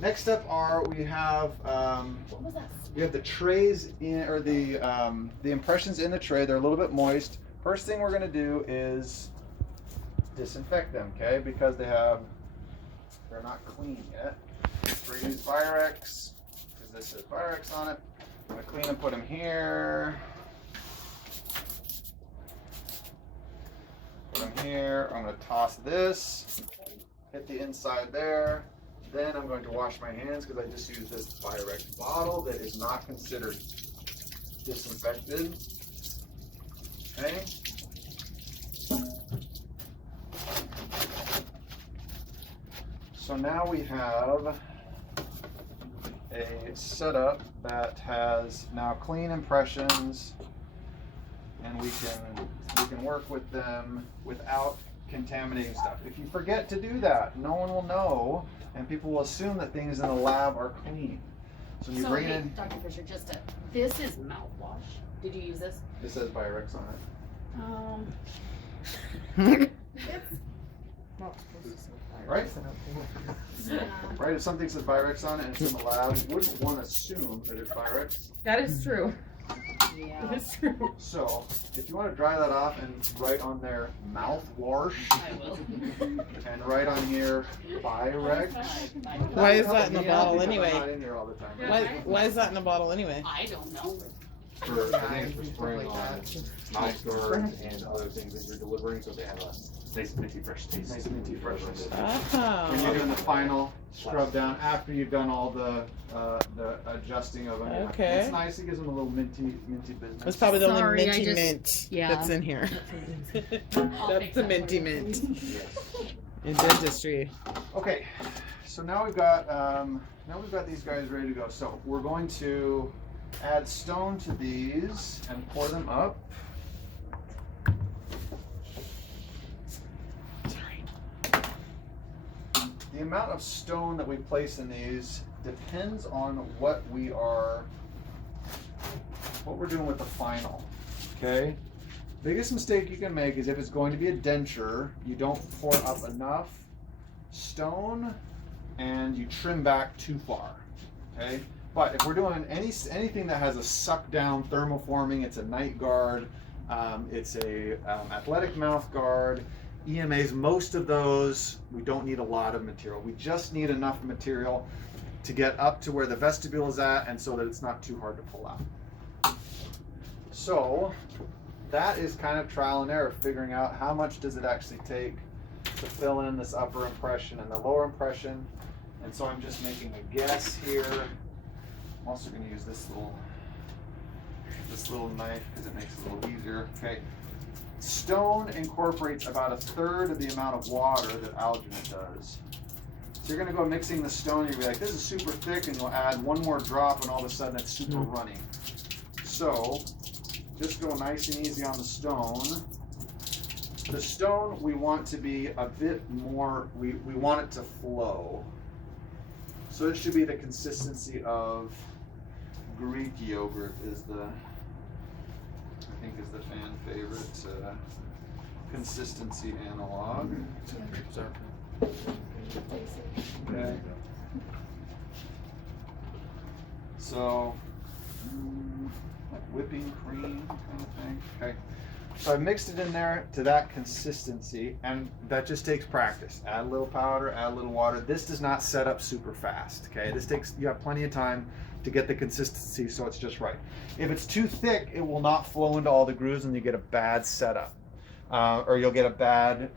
Next up we have What was that? we have the trays in, or the impressions in the tray. They're a little bit moist. First thing we're gonna do is disinfect them, okay? Because they're not clean yet. We're gonna use Virex, because this says Virex on it. I'm gonna clean them, put them here. Put them here. I'm gonna toss this, hit the inside there. Then I'm going to wash my hands because I just used this Virex bottle that is not considered disinfected. Okay. So now we have a setup that has now clean impressions, and we can work with them without contaminating stuff. If you forget to do that, no one will know, and people will assume that things in the lab are clean. So you bring it in. Dr. Fisher, this is mouthwash. Did you use this? This says Virex on It's Right? Right? If something says Virex on it and it's in the lab, you wouldn't want to assume that it's Virex. That is true. yeah. That is true. So, if you want to dry that off and write on there mouthwash, I will. and write on here Virex. Why is that in the bottle Because I'm anyway? not in here all the time. Why is that in the bottle anyway? I don't know. I think it's for spraying on mouth guards and other things that you're delivering, so they have a nice minty fresh taste. Nice minty freshness. Oh. When you're doing the final scrub down after you've done all the adjusting of them. Okay. It's nice. It gives them a little minty business. That's probably the only Sorry, minty mint yeah. that's in here. I'll That's fix the that minty for you. mint Yes. in dentistry. Okay, so now we've got these guys ready to go. So we're going to add stone to these and pour them up. Sorry. The amount of stone that we place in these depends on what we're doing with the final. Okay? Biggest mistake you can make is if it's going to be a denture, you don't pour up enough stone and you trim back too far. Okay? But if we're doing anything that has a suck down thermoforming, it's a night guard, it's a athletic mouth guard, EMAs, most of those, we don't need a lot of material. We just need enough material to get up to where the vestibule is at, and so that it's not too hard to pull out. So that is kind of trial and error, figuring out how much does it actually take to fill in this upper impression and the lower impression. And so I'm just making a guess here. I'm also going to use this little knife because it makes it a little easier. Okay. Stone incorporates about 1/3 of the amount of water that alginate does. So you're going to go mixing the stone, and you'll be like, this is super thick, and you'll add one more drop, and all of a sudden it's super runny. So just go nice and easy on the stone. The stone we want to be a bit more, we want it to flow. So it should be the consistency of Greek yogurt is the fan favorite consistency analog. Okay. So like whipping cream kind of thing. Okay. So I've mixed it in there to that consistency, and that just takes practice. Add a little powder, add a little water. This does not set up super fast, okay? You have plenty of time to get the consistency so it's just right. If it's too thick, it will not flow into all the grooves and you get a bad setup. Or you'll get a bad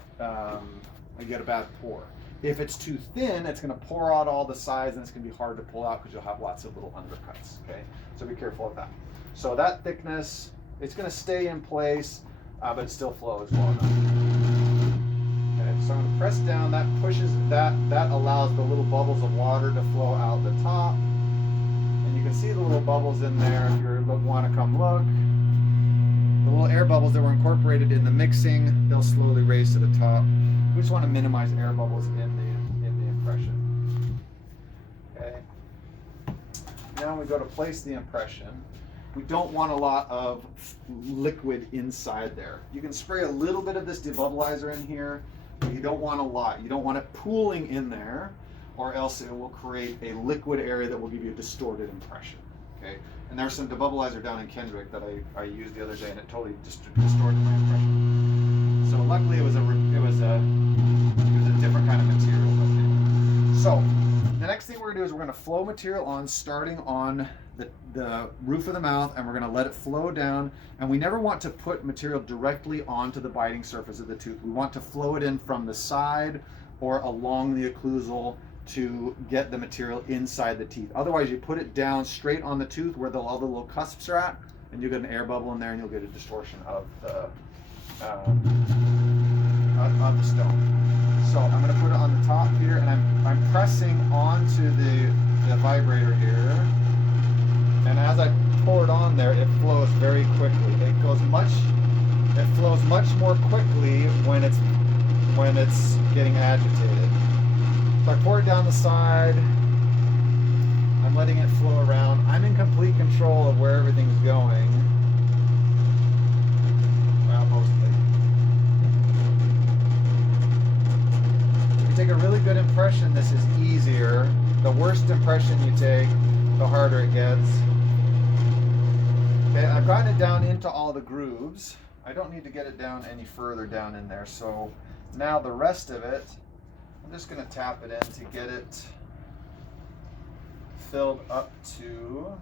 pour. If it's too thin, it's gonna pour out all the sides and it's gonna be hard to pull out because you'll have lots of little undercuts, okay? So be careful of that. So that thickness, it's gonna stay in place, but it still flows well enough. Okay, so I'm gonna press down, that allows the little bubbles of water to flow out the top. And you can see the little bubbles in there if you wanna come look. The little air bubbles that were incorporated in the mixing, they'll slowly raise to the top. We just wanna minimize air bubbles in the impression. Okay. Now we go to place the impression. We don't want a lot of liquid inside there. You can spray a little bit of this debubbleizer in here, but you don't want a lot. You don't want it pooling in there. or else it will create a liquid area that will give you a distorted impression. Okay, and there's some debubblizer down in Kendrick that I used the other day, and it totally distorted my impression. So luckily it was a different kind of material. So the next thing we're gonna do is we're gonna flow material on, starting on the roof of the mouth, and we're gonna let it flow down. And we never want to put material directly onto the biting surface of the tooth. We want to flow it in from the side or along the occlusal to get the material inside the teeth. Otherwise, you put it down straight on the tooth where all the little cusps are at, and you'll get an air bubble in there, and you'll get a distortion of the stone. So I'm going to put it on the top here, and I'm pressing onto the vibrator here. And as I pour it on there, it flows very quickly. It flows much more quickly when it's getting agitated. So I pour it down the side. I'm letting it flow around. I'm in complete control of where everything's going. Well, mostly. If you take a really good impression, this is easier. The worst impression you take, the harder it gets. Okay, I've gotten it down into all the grooves. I don't need to get it down any further down in there. So now the rest of it, I'm just going to tap it in to get it filled up to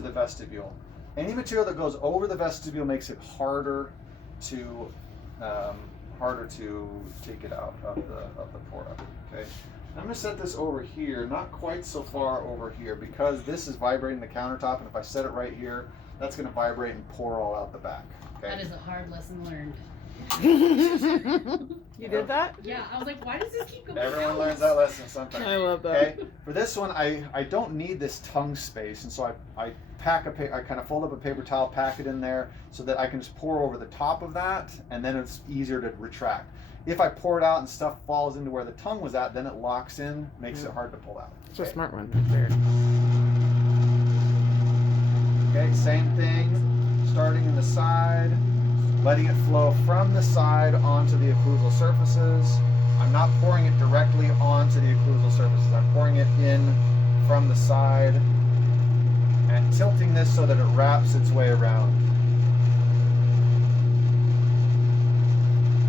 the vestibule. Any material that goes over the vestibule makes it harder to take it out of the pore. Okay, I'm going to set this over here, not quite so far over here, because this is vibrating the countertop, and if I set it right here, that's going to vibrate and pour all out the back. Okay. That is a hard lesson learned. You did that? Yeah, I was like, why does this keep going Everyone out? learns that lesson sometime. I love that. Okay, for this one, I don't need this tongue space, and so I kind of fold up a paper towel, pack it in there, so that I can just pour over the top of that, and then it's easier to retract. If I pour it out and stuff falls into where the tongue was at, then it locks in, makes it hard to pull out. It's a smart one right there. Okay, same thing, starting in the side, letting it flow from the side onto the occlusal surfaces. I'm not pouring it directly onto the occlusal surfaces. I'm pouring it in from the side and tilting this so that it wraps its way around.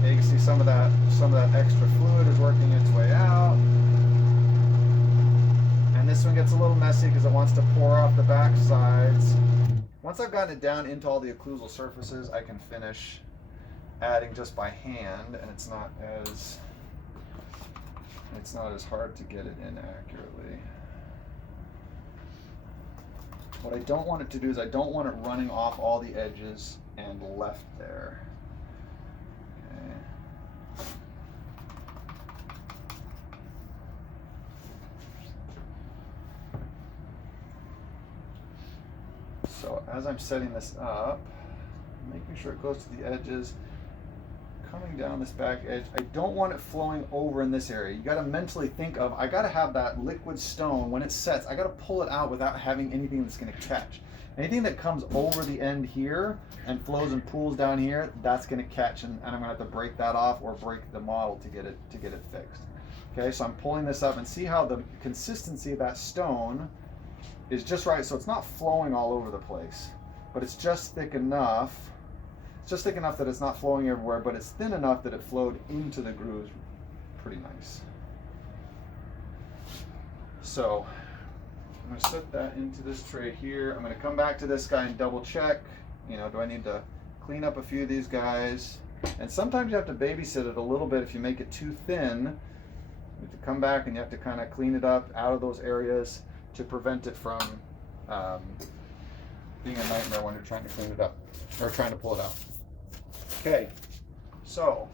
You can see some of that extra fluid is working its way out. And this one gets a little messy because it wants to pour off the back sides. Once I've gotten it down into all the occlusal surfaces, I can finish adding just by hand, and it's not as hard to get it in accurately. What I don't want it to do is I don't want it running off all the edges and left there. Okay. So as I'm setting this up, making sure it goes to the edges, coming down this back edge, I don't want it flowing over in this area. You got to mentally think of, I got to have that liquid stone, when it sets, I got to pull it out without having anything that's going to catch. Anything that comes over the end here and flows and pools down here, that's going to catch, and I'm going to have to break that off or break the model to get it fixed. Okay, so I'm pulling this up, and see how the consistency of that stone is just right, so it's not flowing all over the place, but it's just thick enough. It's just thick enough that it's not flowing everywhere, but it's thin enough that it flowed into the grooves pretty nice. So I'm going to set that into this tray here. I'm going to come back to this guy and double check. You know, do I need to clean up a few of these guys? And sometimes you have to babysit it a little bit. If you make it too thin, you have to come back and you have to kind of clean it up out of those areas to prevent it from being a nightmare when you're trying to clean it up or trying to pull it out. Okay, so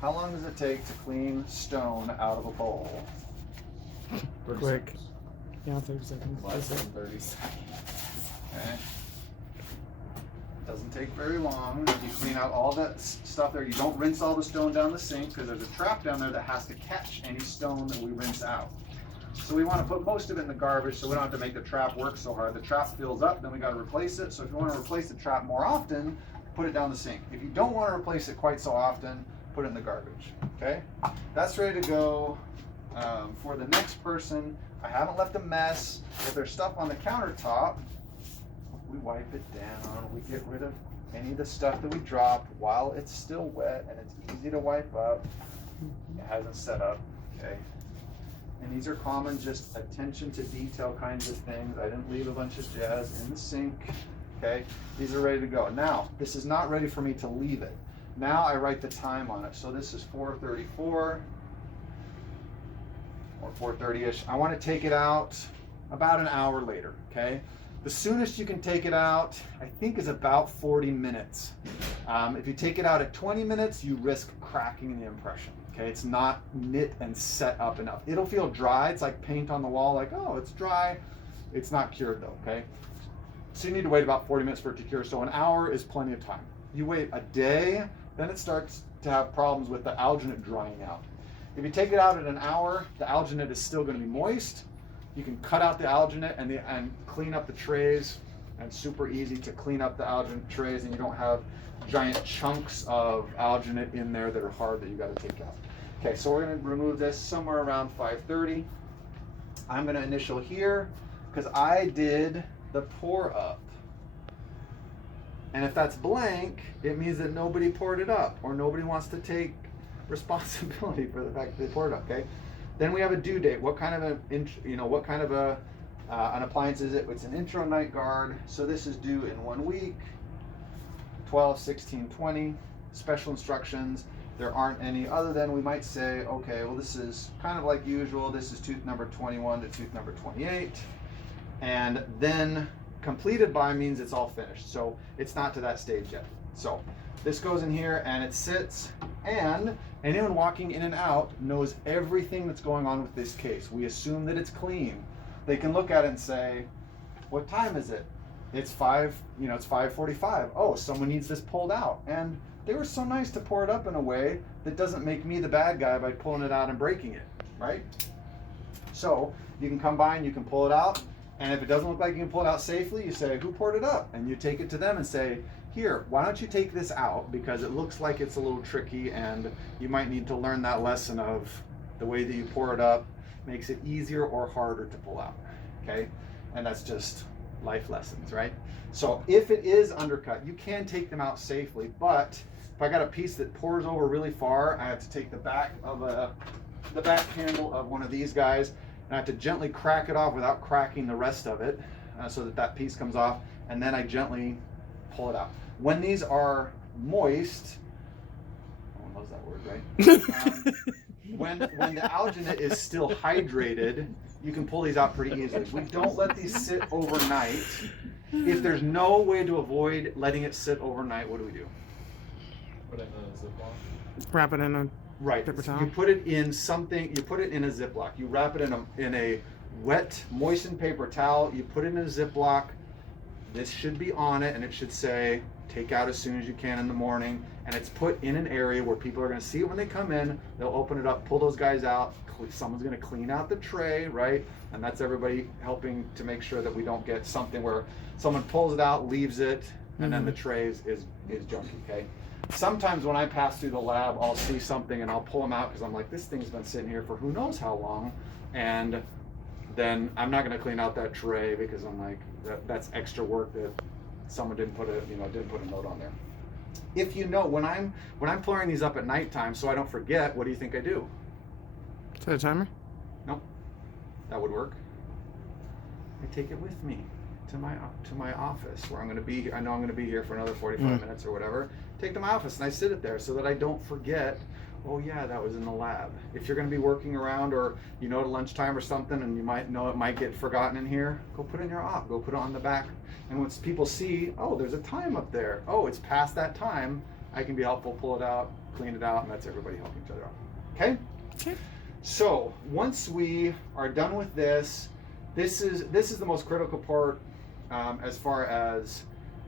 how long does it take to clean stone out of a bowl? Quick. Yeah, 30 seconds. Less than 30 seconds. Okay. Doesn't take very long. You clean out all that stuff there. You don't rinse all the stone down the sink because there's a trap down there that has to catch any stone that we rinse out. So we want to put most of it in the garbage so we don't have to make the trap work so hard. The trap fills up, then we got to replace it. So if you want to replace the trap more often, put it down the sink. If you don't want to replace it quite so often, put it in the garbage. Okay, that's ready to go. For the next person, I haven't left a mess. If there's stuff on the countertop, we wipe it down. We get rid of any of the stuff that we dropped while it's still wet and it's easy to wipe up. It hasn't set up, okay? And these are common, just attention to detail kinds of things. I didn't leave a bunch of jazz in the sink, okay? These are ready to go. Now, this is not ready for me to leave it. Now I write the time on it. So this is 4:34 or 4:30-ish. I want to take it out about an hour later, okay? The soonest you can take it out, I think, is about 40 minutes. If you take it out at 20 minutes, you risk cracking the impression, okay? It's not knit and set up enough. It'll feel dry. It's like paint on the wall, like, oh, it's dry. It's not cured though, okay? So you need to wait about 40 minutes for it to cure. So an hour is plenty of time. You wait a day, then it starts to have problems with the alginate drying out. If you take it out at an hour, the alginate is still going to be moist. You can cut out the alginate and clean up the trays, and super easy to clean up the alginate trays, and you don't have giant chunks of alginate in there that are hard that you got to take out. Okay, so we're going to remove this somewhere around 5:30. I'm going to initial here because I did the pour up. And if that's blank, it means that nobody poured it up or nobody wants to take responsibility for the fact that they poured it up, okay? Then we have a due date. What kind of an appliance is it? It's an intro night guard. So this is due in 1 week, 12, 16, 20. Special instructions. There aren't any other than we might say, okay, well, this is kind of like usual. This is tooth number 21 to tooth number 28. And then completed by means it's all finished. So it's not to that stage yet. So this goes in here and it sits, and anyone walking in and out knows everything that's going on with this case. We assume that it's clean. They can look at it and say, what time is it? It's 5:45. Oh, someone needs this pulled out. And they were so nice to pour it up in a way that doesn't make me the bad guy by pulling it out and breaking it, right? So you can come by and you can pull it out. And if it doesn't look like you can pull it out safely, you say, who poured it up? And you take it to them and say, here, why don't you take this out, because it looks like it's a little tricky and you might need to learn that lesson of the way that you pour it up makes it easier or harder to pull out, okay? And that's just life lessons, right? So if it is undercut, you can take them out safely, but if I got a piece that pours over really far, I have to take the back handle of one of these guys, and I have to gently crack it off without cracking the rest of it, so that piece comes off, and then I gently pull it out. When these are moist, everyone loves that word, right? When the alginate is still hydrated, you can pull these out pretty easily. We don't let these sit overnight. If there's no way to avoid letting it sit overnight, what do we do? Put it in a Ziploc. Wrap it in a Right. paper towel. You put it in something. You put it in a Ziploc. You wrap it in a wet, moistened paper towel. You put it in a Ziploc. This should be on it, and it should say, take out as soon as you can in the morning. And it's put in an area where people are going to see it when they come in. They'll open it up, pull those guys out. Someone's going to clean out the tray, right? And that's everybody helping to make sure that we don't get something where someone pulls it out, leaves it, and then the tray is junky, okay? Sometimes when I pass through the lab, I'll see something and I'll pull them out because I'm like, this thing's been sitting here for who knows how long. And then I'm not going to clean out that tray because I'm like, that's extra work that someone didn't put a note on there. If you know, when I'm pouring these up at nighttime so I don't forget, what do you think I do? Set a timer? Nope. That would work. I take it with me to my office where I'm going to be. I know I'm going to be here for another 45 minutes or whatever. Take to my office and I sit it there so that I don't forget. Oh yeah, that was in the lab. If you're going to be working around, or at lunchtime or something, and you might know it might get forgotten in here, go put it in your op. Go put it on the back. And once people see, oh, there's a time up there. Oh, it's past that time. I can be helpful. Pull it out, clean it out, and that's everybody helping each other out. Okay. Okay. So once we are done with this, this is the most critical part as far as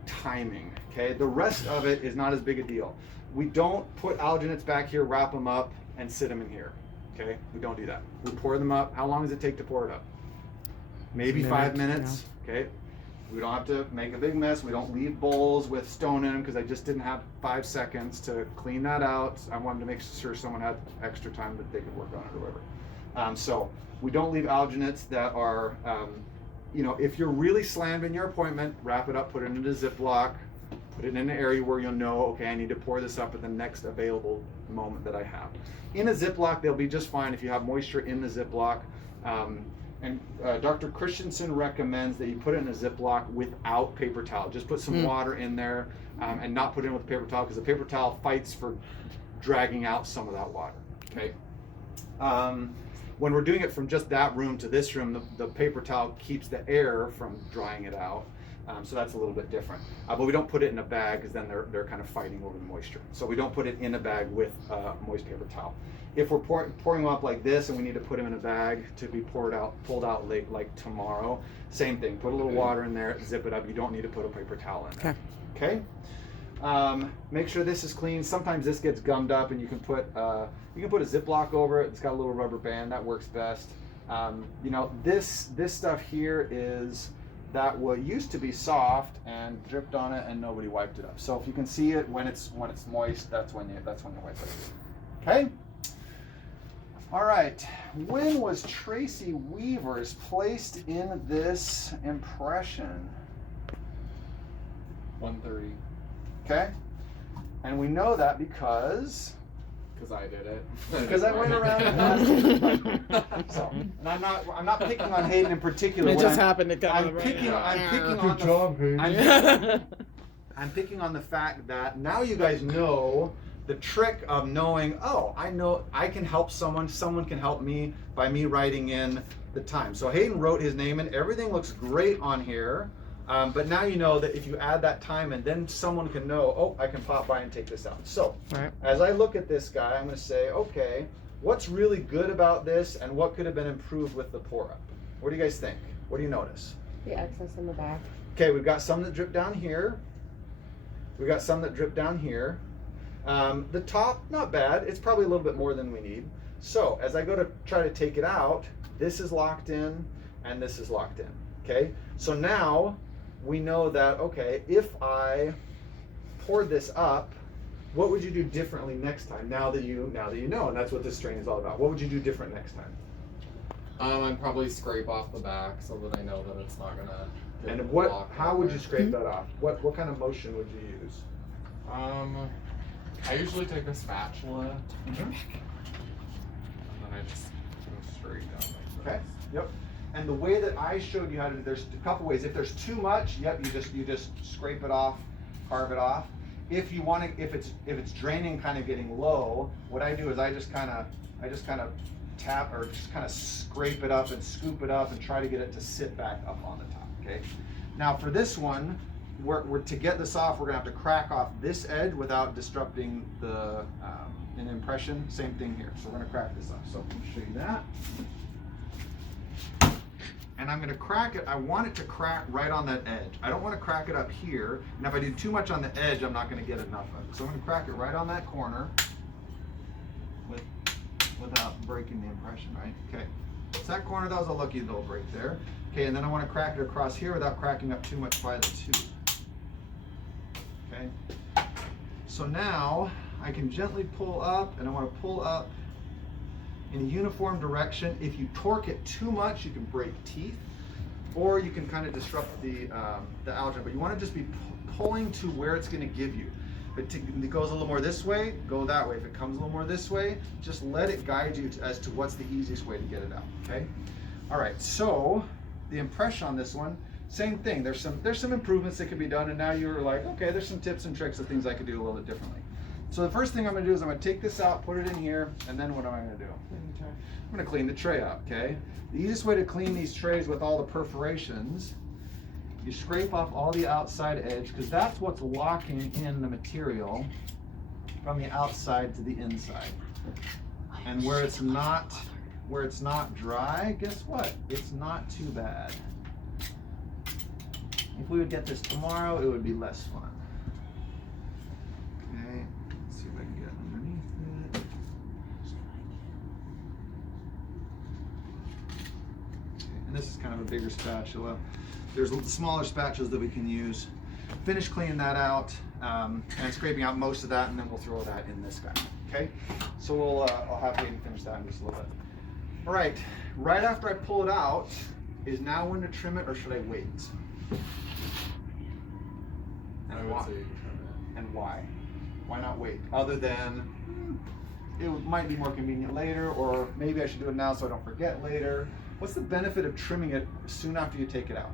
timing. Okay, the rest of it is not as big a deal. We don't put alginates back here, wrap them up, and sit them in here. Okay, we don't do that. We pour them up. How long does it take to pour it up? Maybe 5 minutes. Yeah. Okay, We don't have to make a big mess. We don't leave bowls with stone in them because I just didn't have 5 seconds to clean that out. I wanted to make sure someone had extra time that they could work on it or whatever. So we don't leave alginates that are, you know, if you're really slammed in your appointment, wrap it up, put it in a Ziploc, put it in an area where you'll know, okay, I need to pour this up at the next available moment that I have. In a Ziploc, they'll be just fine if you have moisture in the Ziploc. And Dr. Christensen recommends that you put it in a Ziploc without paper towel. Just put some water in there and not put it in with a paper towel because the paper towel fights for dragging out some of that water, okay? When we're doing it from just that room to this room, the paper towel keeps the air from drying it out. So that's a little bit different. But we don't put it in a bag because then they're kind of fighting over the moisture. So we don't put it in a bag with a moist paper towel. If we're pouring them up like this and we need to put them in a bag to be pulled out late, like tomorrow, same thing. Put a little water in there, zip it up. You don't need to put a paper towel in there. Okay? Make sure this is clean. Sometimes this gets gummed up and you can put a Ziploc over it. It's got a little rubber band. That works best. You know, this stuff here is that what used to be soft and dripped on it and nobody wiped it up. So if you can see it when it's moist, that's when you wipe it. Okay? All right. When was Tracy Weaver's placed in this impression? 1:30. Okay? And we know that because I did it. Because I went around and asked. So, and I'm not picking on Hayden in particular. It What just I'm- happened to come I'm right picking now. on Good job, Hayden. I'm picking on the fact that now you guys know the trick of knowing, oh, I know I can help someone can help me by me writing in the time. So Hayden wrote his name in. Everything looks great on here. But now you know that if you add that time and then someone can know, oh, I can pop by and take this out. So Right. as I look at this guy, I'm going to say, okay, what's really good about this and what could have been improved with the pour up? What do you guys think? What do you notice? The excess in the back. Okay, we've got some that drip down here. We've got some that drip down here. The top, not bad. It's probably a little bit more than we need. So as I go to try to take it out, this is locked in and this is locked in. Okay, so now we know that, okay, if I poured this up, what would you do differently next time? Now that you know, and that's what this training is all about. What would you do different next time? I'd probably scrape off the back so that I know that it's not gonna. get And blocked how in would there. you scrape that off? What kind of motion would you use? I usually take a spatula Mhm. and then I just go straight down like this. Okay. Yep. And the way that I showed you how to do, there's a couple ways. If there's too much, yep, you just scrape it off, carve it off. If you want to, if it's draining, kind of getting low, what I do is I just kind of tap or just kind of scrape it up and scoop it up and try to get it to sit back up on the top. Okay. Now for this one, we're to get this off, we're gonna have to crack off this edge without disrupting the an impression. Same thing here. So we're gonna crack this off. So I'm gonna show you that. And I'm gonna crack it, I want it to crack right on that edge. I don't wanna crack it up here, and if I do too much on the edge, I'm not gonna get enough of it. So I'm gonna crack it right on that corner without breaking the impression, right? Okay, it's that corner, that was a lucky little break there. Okay, and then I wanna crack it across here without cracking up too much by the tube. Okay, so now I can gently pull up, and I wanna pull up in a uniform direction. If you torque it too much, you can break teeth, or you can kind of disrupt the algae. But you want to just be pulling to where it's going to give you. If it goes a little more this way, go that way. If it comes a little more this way, just let it guide you as to what's the easiest way to get it out. Okay. All right. So the impression on this one, same thing. There's some improvements that can be done, and now you're like, okay, there's some tips and tricks of things I could do a little bit differently. So the first thing I'm going to do is I'm going to take this out, put it in here, and then what am I going to do? I'm going to clean the tray up, okay? The easiest way to clean these trays with all the perforations, you scrape off all the outside edge, because that's what's locking in the material from the outside to the inside. And where it's not dry, guess what? It's not too bad. If we would get this tomorrow, it would be less fun. Okay. See if I can get underneath it. Okay, and this is kind of a bigger spatula. there's smaller spatulas that we can use. Finish cleaning that out and scraping out most of that, and then we'll throw that in this guy. Okay, so I'll have Hayden finish that in just a little bit. All right, right after I pull it out, is now when to trim it, or should I wait? I would say you can trim it. And why? Why not wait? Other than it might be more convenient later, or maybe I should do it now so I don't forget later. What's the benefit of trimming it soon after you take it out?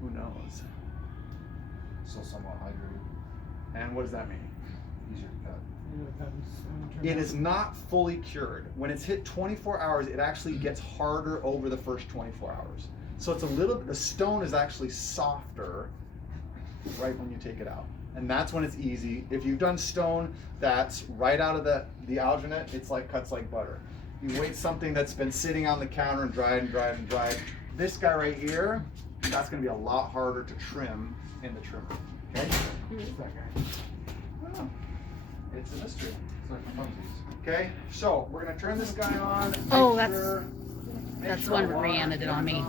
Who knows? Still somewhat hydrated. And what does that mean? Easier to cut. It is not fully cured. When it's hit 24 hours, it actually gets harder over the first 24 hours. So it's a little, the stone is actually softer right when you take it out. And that's when it's easy. If you've done stone that's right out of the alginate, it's like cuts like butter. You wait something that's been sitting on the counter and dried and dried and dried. This guy right here, that's gonna be a lot harder to trim in the trimmer, okay? Who is that guy? Oh, it's a mystery. It's like funsies. Okay, so we're gonna turn this guy on. Oh, make that's sure the one our water Brianna did on is me.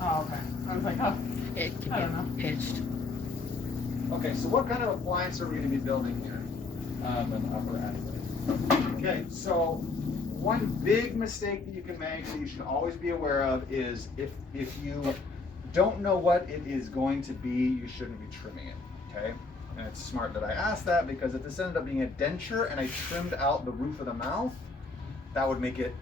Oh, okay. I was like, oh. It could I don't know. get pitched. Okay, so what kind of appliance are we gonna be building here? An upper attic. Okay, so one big mistake that you can make that you should always be aware of is if you don't know what it is going to be, you shouldn't be trimming it, okay? And it's smart that I asked that, because if this ended up being a denture and I trimmed out the roof of the mouth, that would make it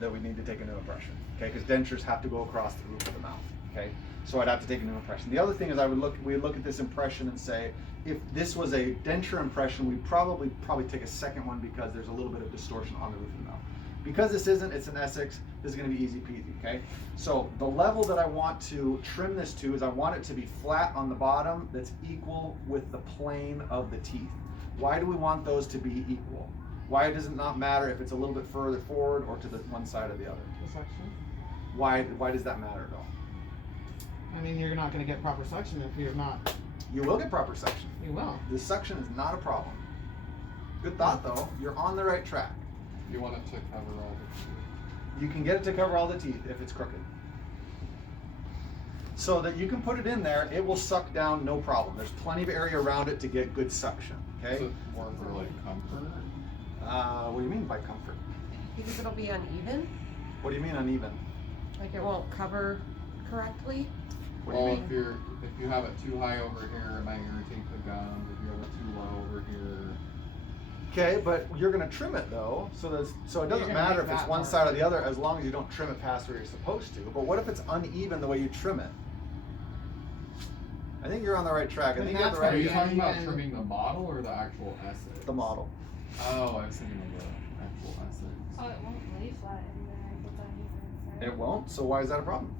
that we need to take a new impression, okay? Because dentures have to go across the roof of the mouth, okay? So I'd have to take a new impression. The other thing is we'd look at this impression and say, if this was a denture impression, we'd probably take a second one, because there's a little bit of distortion on the roof of the mouth. Because this isn't, it's an Essex, this is gonna be easy peasy, okay? So the level that I want to trim this to is I want it to be flat on the bottom that's equal with the plane of the teeth. Why do we want those to be equal? Why does it not matter if it's a little bit further forward or to the one side or the other? The section. Why does that matter at all? I mean, you're not going to get proper suction if you're not. You will get proper suction. You will. The suction is not a problem. Good thought though, you're on the right track. You want it to cover all the You can get it to cover all the teeth if it's crooked. So that you can put it in there, it will suck down no problem. There's plenty of area around it to get good suction, okay? Is it more for like comfort? What do you mean by comfort? Because it'll be uneven, What do you mean uneven? like it won't cover correctly. What do you Well, mean? if you have it too high over here, it might irritate the gums. If you have it too low over here, Okay, but you're gonna trim it though, so it doesn't gonna matter make if it's that one more side or the other, as long as you don't trim it past where you're supposed to. But what if it's uneven the way you trim it? I think you're on the right track. I Then think you have the that's are right you Yeah, talking about even- trimming the model or the actual Essex? the model. Oh, I was thinking of the actual Essex. Oh, it won't lay flat anywhere. I put that in there. It won't, so why is that a problem?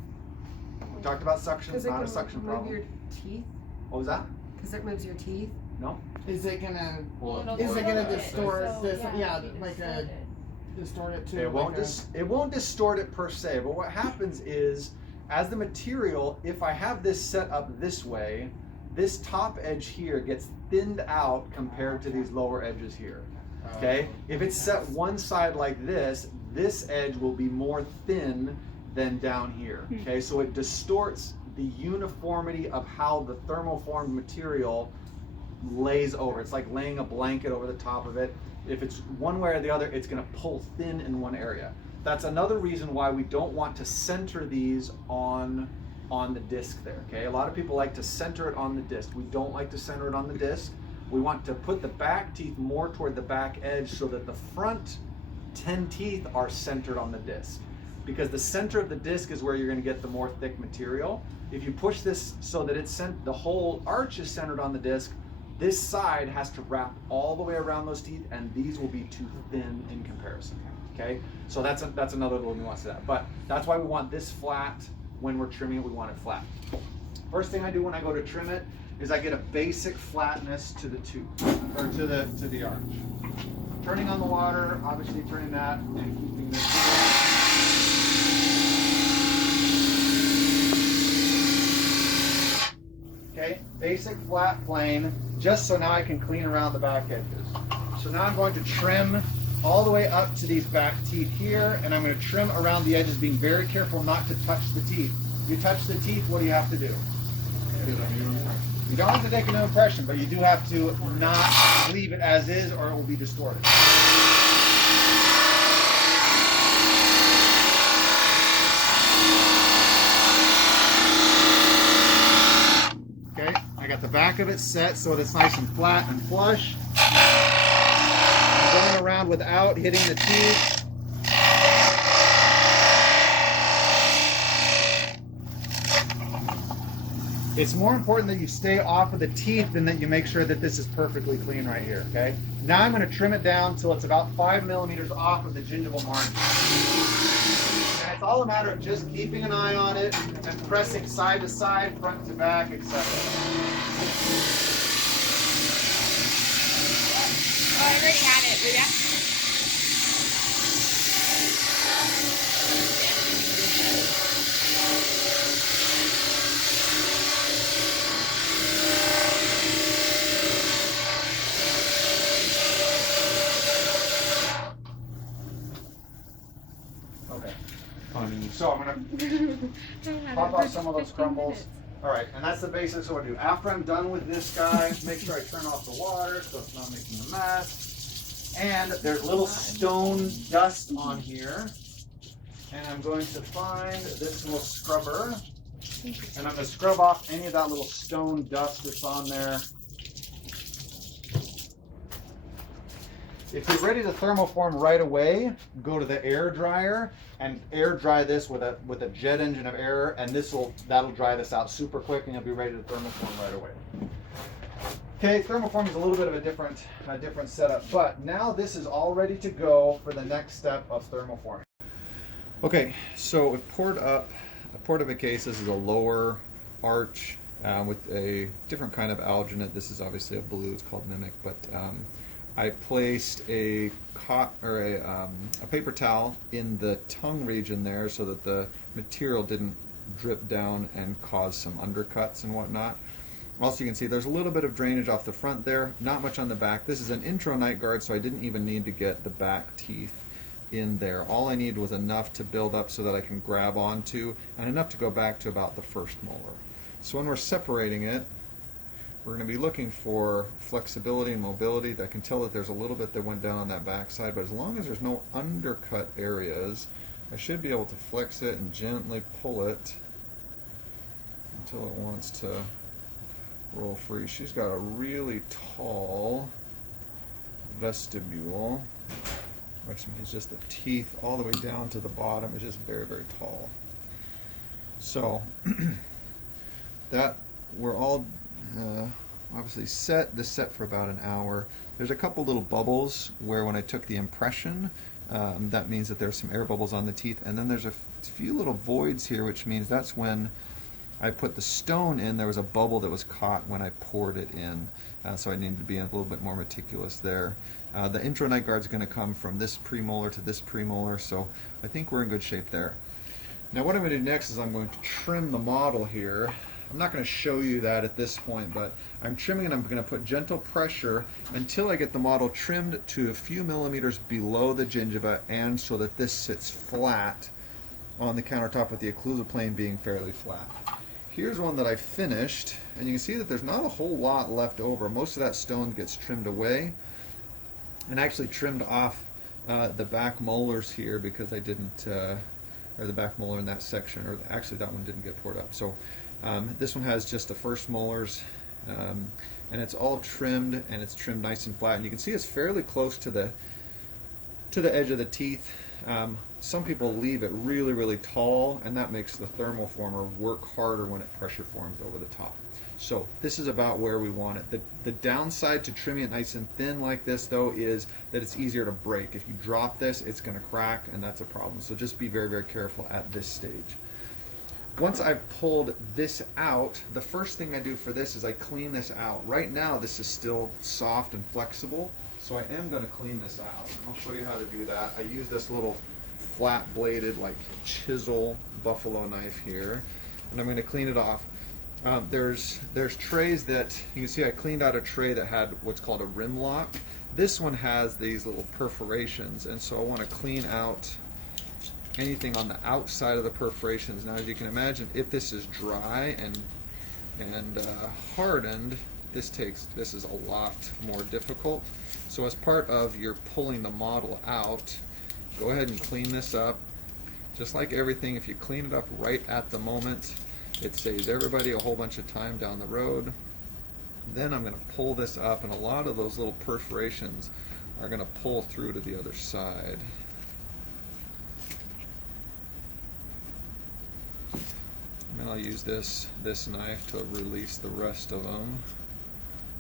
We talked about suction, it's not a suction move problem. your teeth. What was that? Because it moves your teeth. No? Is it gonna Well, It'll Is it gonna distort distort so, this- yeah, it'll be like a- distorted. distort it to? It won't like it won't distort it per se, but what happens is, as the material, if I have this set up this way, this top edge here gets thinned out compared to these lower edges here. Okay? If it's set one side like this edge will be more thin than down here. Okay? So it distorts the uniformity of how the thermoformed material lays over. It's like laying a blanket over the top of it. If it's one way or the other, it's going to pull thin in one area. That's another reason why we don't want to center these on the disc there. Okay, a lot of people like to center it on the disc. We don't like to center it on the disc. We want to put the back teeth more toward the back edge so that the front 10 teeth are centered on the disc. Because the center of the disc is where you're going to get the more thick material. If you push this so that the whole arch is centered on the disc, this side has to wrap all the way around those teeth, and these will be too thin in comparison. Okay, so that's another little nuance to that. But that's why we want this flat. When we're trimming it, we want it flat. First thing I do when I go to trim it is I get a basic flatness to the tooth, or to the arch. Turning on the water, obviously turning that and keeping this. Okay, basic flat plane, just so now I can clean around the back edges. So now I'm going to trim all the way up to these back teeth here, and I'm going to trim around the edges, being very careful not to touch the teeth. you touch the teeth, what do you have to do? You don't have to take a new impression, but you do have to not leave it as is or it will be distorted. Okay, I got the back of it set so that it's nice and flat and flush. I'm going around without hitting the teeth. It's more important that you stay off of the teeth than that you make sure that this is perfectly clean right here, okay? Now I'm going to trim it down until it's about 5 millimeters off of the gingival margin. And it's all a matter of just keeping an eye on it and pressing side to side, front to back, etc. Oh, I already had it, but yeah. Okay. So I'm going to pop out some of those crumbles. All right, and that's the basics of what I do. After I'm done with this guy, make sure I turn off the water so it's not making a mess. And there's little stone dust on here. And I'm going to find this little scrubber. And I'm going to scrub off any of that little stone dust that's on there. If you're ready to thermoform right away, go to the air dryer and air dry this with a jet engine of air, and that'll dry this out super quick, and you'll be ready to thermoform right away. Okay, thermoform is a little bit of a different setup, but now this is all ready to go for the next step of thermoforming. Okay, so we've poured up a case. This is a lower arch with a different kind of alginate. This is obviously a blue. It's called Mimic, but I placed a paper towel in the tongue region there so that the material didn't drip down and cause some undercuts and whatnot. Also, you can see there's a little bit of drainage off the front there, not much on the back. This is an intro night guard, so I didn't even need to get the back teeth in there. All I needed was enough to build up so that I can grab onto and enough to go back to about the first molar. So when we're separating it, we're going to be looking for flexibility and mobility. I can tell that there's a little bit that went down on that back side, but as long as there's no undercut areas, I should be able to flex it and gently pull it until it wants to roll free. She's got a really tall vestibule, which means just the teeth all the way down to the bottom is just very, very tall. So that we're all obviously set for about an hour. There's a couple little bubbles where when I took the impression, that means that there's some air bubbles on the teeth, and then there's a few little voids here, which means that's when I put the stone in. There was a bubble that was caught when I poured it in, so I needed to be a little bit more meticulous there. The intro night guard is going to come from this premolar to this premolar, so I think we're in good shape there. Now what I'm going to do next is I'm going to trim the model here. I'm not going to show you that at this point, but I'm trimming and I'm going to put gentle pressure until I get the model trimmed to a few millimeters below the gingiva, and so that this sits flat on the countertop with the occlusal plane being fairly flat. Here's one that I finished, and you can see that there's not a whole lot left over. Most of that stone gets trimmed away, and I actually trimmed off the back molars here because I didn't, or the back molar in that section, or actually that one didn't get poured up. So this one has just the first molars, and it's all trimmed, and it's trimmed nice and flat, and you can see it's fairly close to the edge of the teeth. Some people leave it really, really tall, and that makes the thermoformer work harder when it pressure forms over the top. So this is about where we want it. The downside to trimming it nice and thin like this, though, is that it's easier to break. If you drop this, it's going to crack, and that's a problem. So just be very, very careful at this stage. Once I've pulled this out, the first thing I do for this is I clean this out. Right now, this is still soft and flexible, so I am going to clean this out. I'll show you how to do that. I use this little flat-bladed, like chisel buffalo knife here, and I'm going to clean it off. There's trays that, you can see I cleaned out a tray that had what's called a rim lock. This one has these little perforations, and so I want to clean out anything on the outside of the perforations. Now, as you can imagine, if this is dry and hardened, this is a lot more difficult. So as part of your pulling the model out, go ahead and clean this up. Just like everything, if you clean it up right at the moment, it saves everybody a whole bunch of time down the road. Then I'm going to pull this up, and a lot of those little perforations are going to pull through to the other side. And then I'll use this knife to release the rest of them.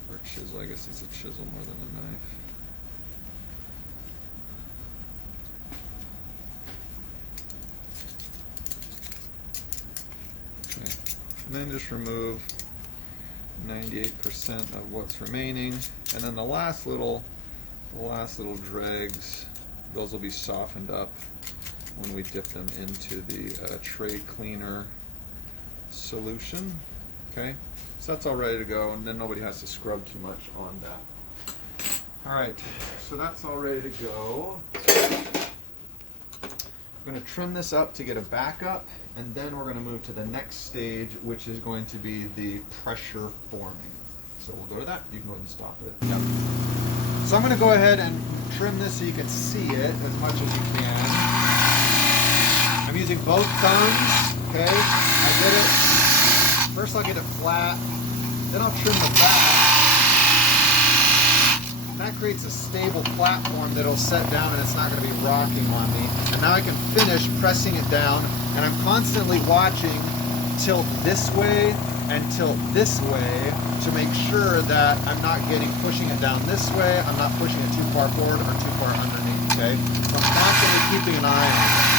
Or chisel, I guess it's a chisel more than a knife. Okay. And then just remove 98% of what's remaining. And then the last little dregs, those will be softened up when we dip them into the tray cleaner solution. Okay, so that's all ready to go, and then nobody has to scrub too much on that. All right, so that's all ready to go. I'm going to trim this up to get a backup, and then we're going to move to the next stage, which is going to be the pressure forming. So we'll go to that. You can go ahead and stop it. Yep. So I'm going to go ahead and trim this so you can see it as much as you can. I'm using both thumbs. Okay, I did it. First I'll get it flat, then I'll trim the back. That creates a stable platform that'll set down and it's not going to be rocking on me. And now I can finish pressing it down, and I'm constantly watching tilt this way and tilt this way to make sure that I'm not pushing it down this way, I'm not pushing it too far forward or too far underneath, okay? So I'm constantly keeping an eye on it.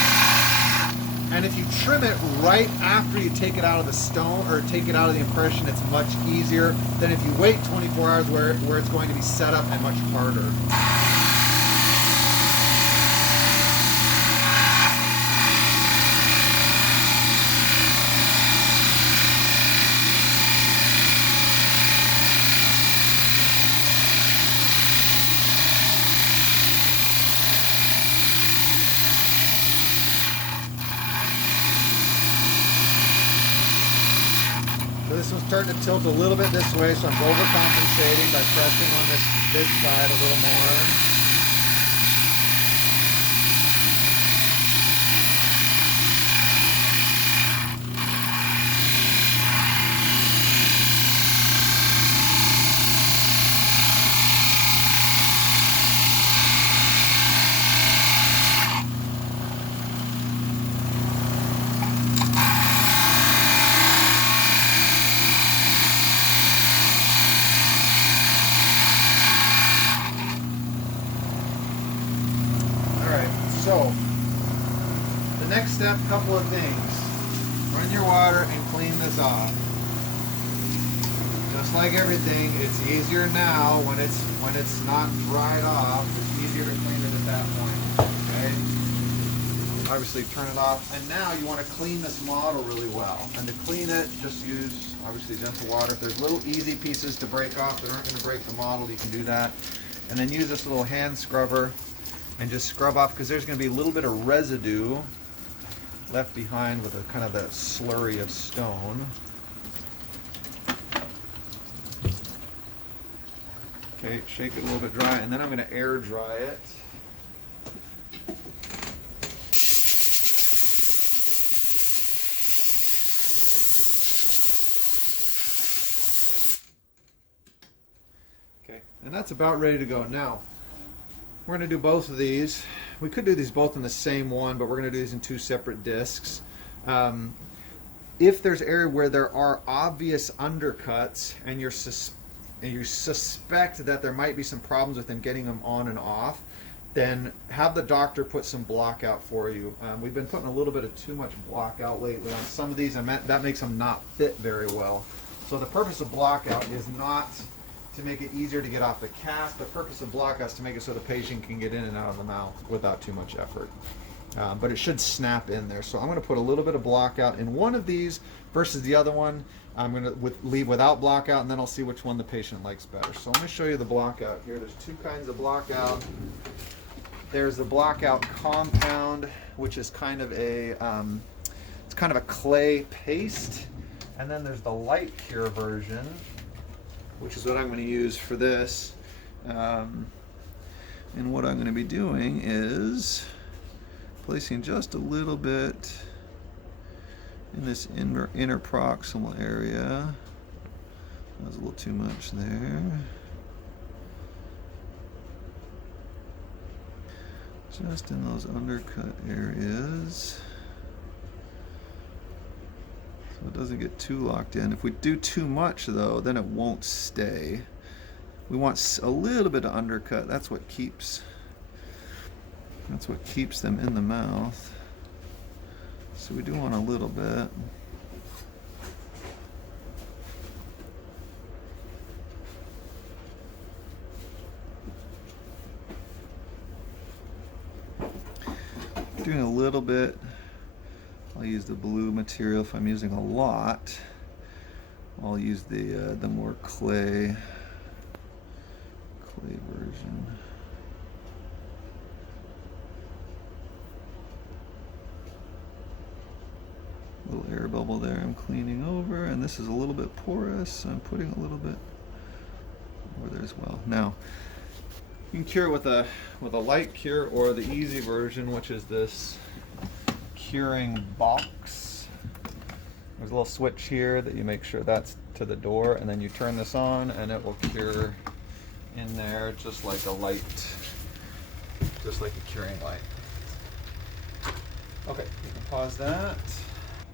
And if you trim it right after you take it out of the stone or take it out of the impression, it's much easier than if you wait 24 hours where it's going to be set up and much harder. This one's starting to tilt a little bit this way, so I'm overcompensating by pressing on this side a little more. So, the next step, couple of things. Run your water and clean this off. Just like everything, it's easier now when it's not dried off. It's easier to clean it at that point. Okay? Obviously turn it off. And now you want to clean this model really well. And to clean it, just use obviously gentle water. If there's little easy pieces to break off that aren't going to break the model, you can do that. And then use this little hand scrubber and just scrub off, because there's going to be a little bit of residue left behind with a kind of that slurry of stone. Okay, shake it a little bit dry, and then I'm going to air dry it. Okay, and that's about ready to go. Now, we're going to do both of these. We could do these both in the same one, but we're going to do these in two separate discs. If there's area where there are obvious undercuts and you suspect that there might be some problems with them getting them on and off, then have the doctor put some block out for you. We've been putting a little bit of too much block out lately on some of these, and that makes them not fit very well. So the purpose of block out is not to make it easier to get off the cast. The purpose of block out is to make it so the patient can get in and out of the mouth without too much effort. But it should snap in there. So I'm going to put a little bit of block out in one of these versus the other one. I'm going to leave without block out, and then I'll see which one the patient likes better. So I'm going to show you the block out here. There's two kinds of block out. There's the blackout compound, which is kind of a it's kind of a clay paste, and then there's the light cure version, which is what I'm going to use for this. And what I'm going to be doing is placing just a little bit in this inner proximal area. That was a little too much there. Just in those undercut areas, so it doesn't get too locked in. If we do too much though, then it won't stay. We want a little bit of undercut. That's what keeps them in the mouth. So we do want a little bit. Doing a little bit. I'll use the blue material. If I'm using a lot, I'll use the more clay version. Little air bubble there I'm cleaning over, and this is a little bit porous, so I'm putting a little bit over there as well. Now, you can cure with a light cure or the easy version, which is this curing box. There's a little switch here that you make sure that's to the door, and then you turn this on and it will cure in there just like a light, just like a curing light. Okay, you can pause that.